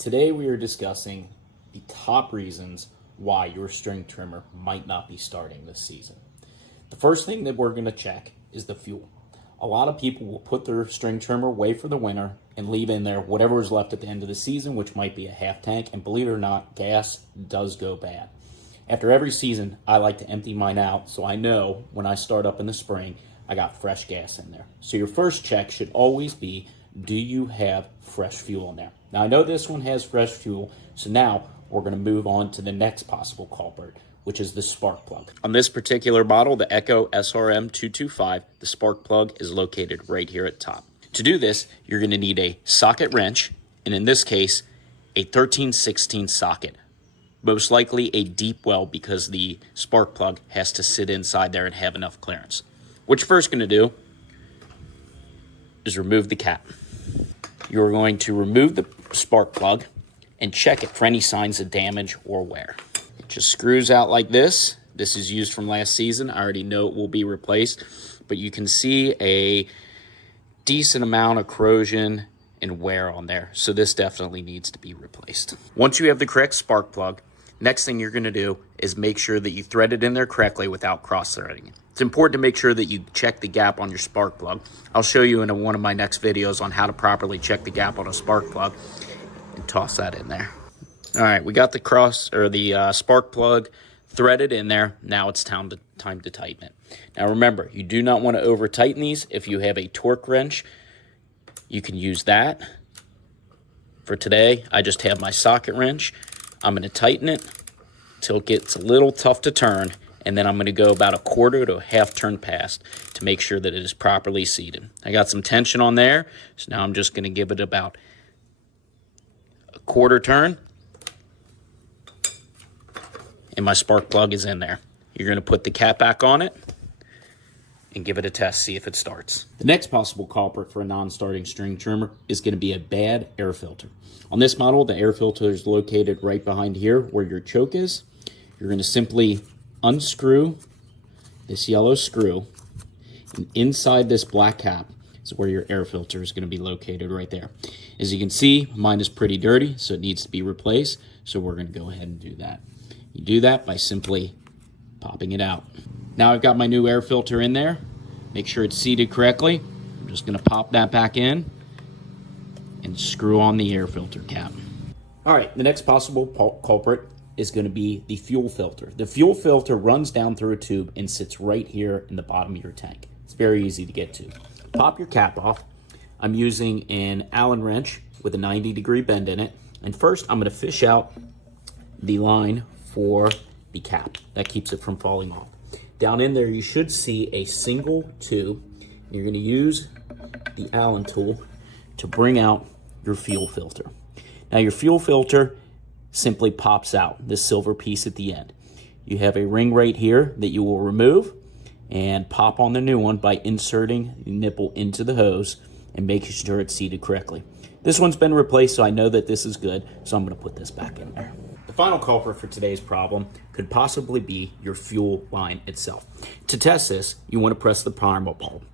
Today we are discussing the top reasons why your string trimmer might not be starting this season. The first thing that we're going to check is the fuel. A lot of people will put their string trimmer away for the winter and leave in there whatever is left at the end of the season, which might be a half tank, and believe it or not, gas does go bad. After every season, I like to empty mine out so I know when I start up in the spring, I got fresh gas in there. So your first check should always be, do you have fresh fuel in there? Now I know this one has fresh fuel, so now we're going to move on to the next possible culprit, which is the spark plug. On this particular model, the Echo SRM 225, the spark plug is located right here at top. To do this, you're going to need a socket wrench, and in this case, a 13/16 socket. Most likely a deep well because the spark plug has to sit inside there and have enough clearance. What you're first going to do is remove the cap. You're going to remove the spark plug and check it for any signs of damage or wear. It just screws out like this. This is used from last season. I already know it will be replaced, but you can see a decent amount of corrosion and wear on there. So this definitely needs to be replaced. Once you have the correct spark plug, next thing you're going to do is make sure that you thread it in there correctly without cross-threading it. It's important to make sure that you check the gap on your spark plug. I'll show you in one of my next videos on how to properly check the gap on a spark plug, and toss that in there. All right, we got the spark plug threaded in there. Now it's time to tighten it. Now remember, you do not want to over tighten these. If you have a torque wrench, you can use that. For today, I just have my socket wrench. I'm going to tighten it till it gets a little tough to turn, and then I'm going to go about a quarter to a half turn past to make sure that it is properly seated. I got some tension on there, so now I'm just going to give it about a quarter turn, and my spark plug is in there. You're going to put the cap back on it and give it a test, see if it starts. The next possible culprit for a non-starting string trimmer is going to be a bad air filter. On this model, the air filter is located right behind here where your choke is. You're going to simply unscrew this yellow screw, and inside this black cap is where your air filter is going to be located right there. As you can see, mine is pretty dirty, so it needs to be replaced, so we're going to go ahead and do that. You do that by simply popping it out. Now I've got my new air filter in there. Make sure it's seated correctly. I'm just going to pop that back in and screw on the air filter cap. All right, the next possible culprit is going to be the fuel filter. The fuel filter runs down through a tube and sits right here in the bottom of your tank. It's very easy to get to. Pop your cap off. I'm using an Allen wrench with a 90-degree bend in it. And first, I'm going to fish out the line for the cap. That keeps it from falling off. Down in there, you should see a single tube. You're going to use the Allen tool to bring out your fuel filter. Now, your fuel filter simply pops out, this silver piece at the end. You have a ring right here that you will remove and pop on the new one by inserting the nipple into the hose and making sure it's seated correctly. This one's been replaced, so I know that this is good, so I'm going to put this back in there. The final culprit for today's problem could possibly be your fuel line itself. To test this, you want to press the primer bulb.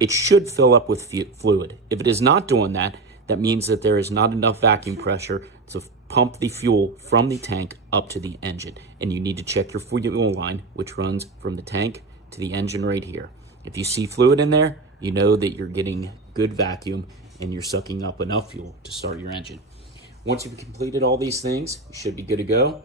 It should fill up with fluid. If it is not doing that, that means that there is not enough vacuum pressure to pump the fuel from the tank up to the engine. And you need to check your fuel line, which runs from the tank to the engine right here. If you see fluid in there, you know that you're getting good vacuum and you're sucking up enough fuel to start your engine. Once you've completed all these things, you should be good to go.